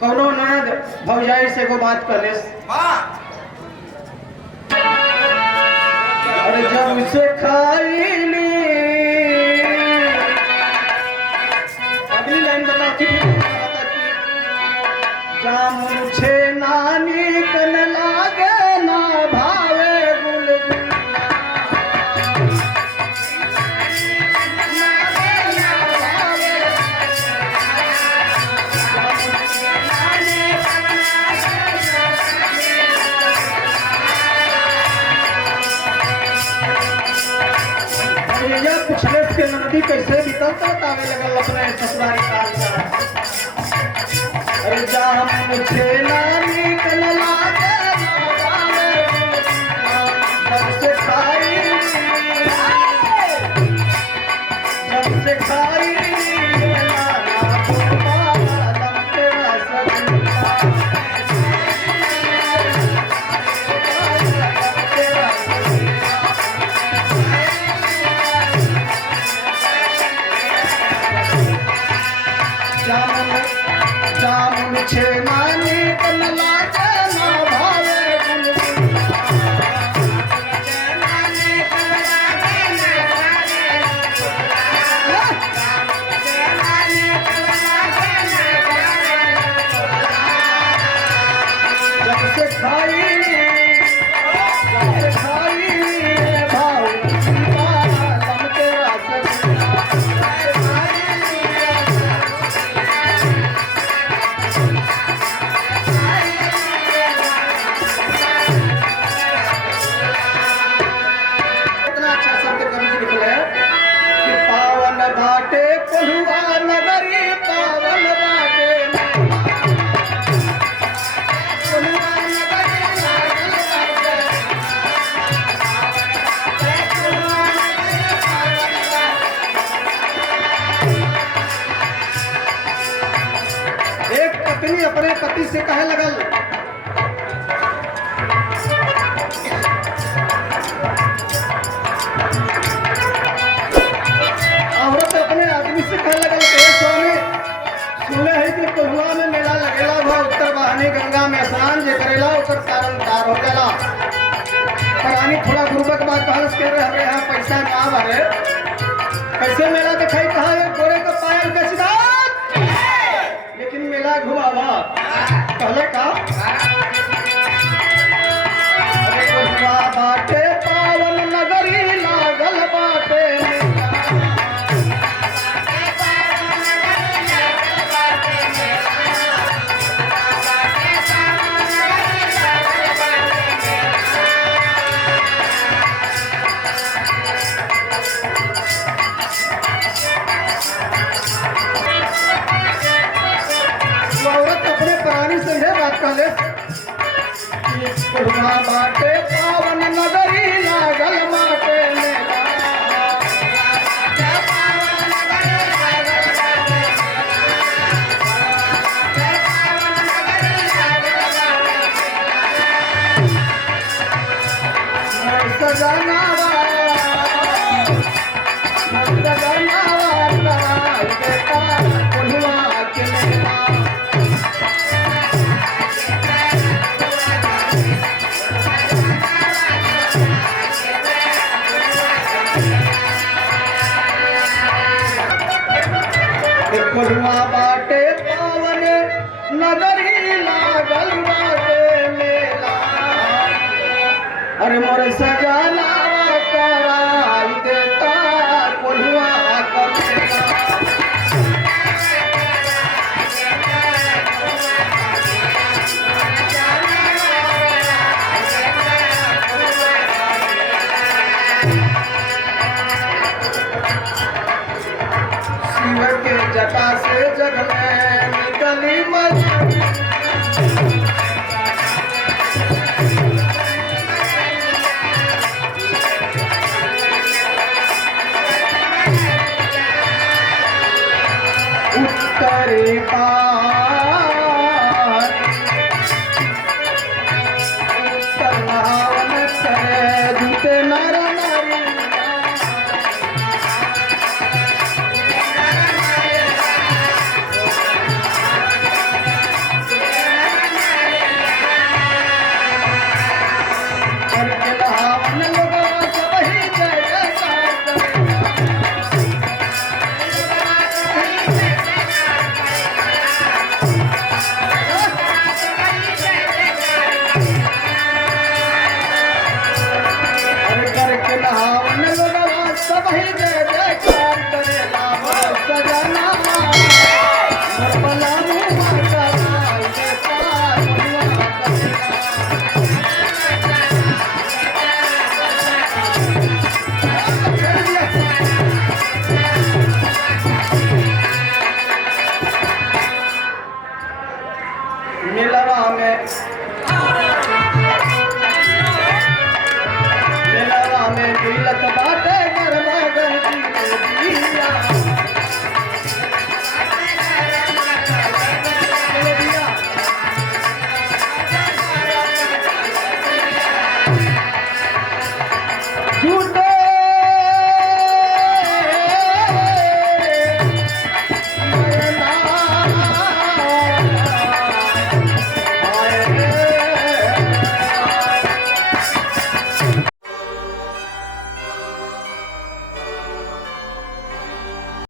कौनो ननद भौजाई से को बात कर ले। अरे जब से खाईली अगली लाइन बताती जामुन छे नानी कन लागे ना भावे पिछले के नदी कैसे निकलता तावे लगल अपने ससुरारी काल का। अरे जामुन छे नानी कन लागे ना भावे जब से खाई जामुन छे नानी कन लागे ना भावे जब से खाई भाव लम तेरा बाटे पढ़ुआ नगरी पावन बाटे एक पत्नी अपने पति से कहे लगल कोल्हुआ में मेला लगेला भा उत्तर बहानी गंगा में स्नान जे करेला ओकर कारण तार हो जाला। परानी थोड़ा गुरुबक बात कहल के रहे हैं पैसा ना भरे कैसे मेला दिखाई कहा है गोरे का पायल बेचदार लेकिन मेला घुमावा पहले का अरे कोल्हुआ बाटे पावन नगरी लागल बाटे बाटे पावन नगरी लागल बाटे मेला सजना कोल्हुआ के मेला कोल्हुआ बाटे पावन नगरी लागल बाटे मेला अरे मोर सजना कराई देता कोल्हुआ का मेला के जटा से जग में निकली झूठो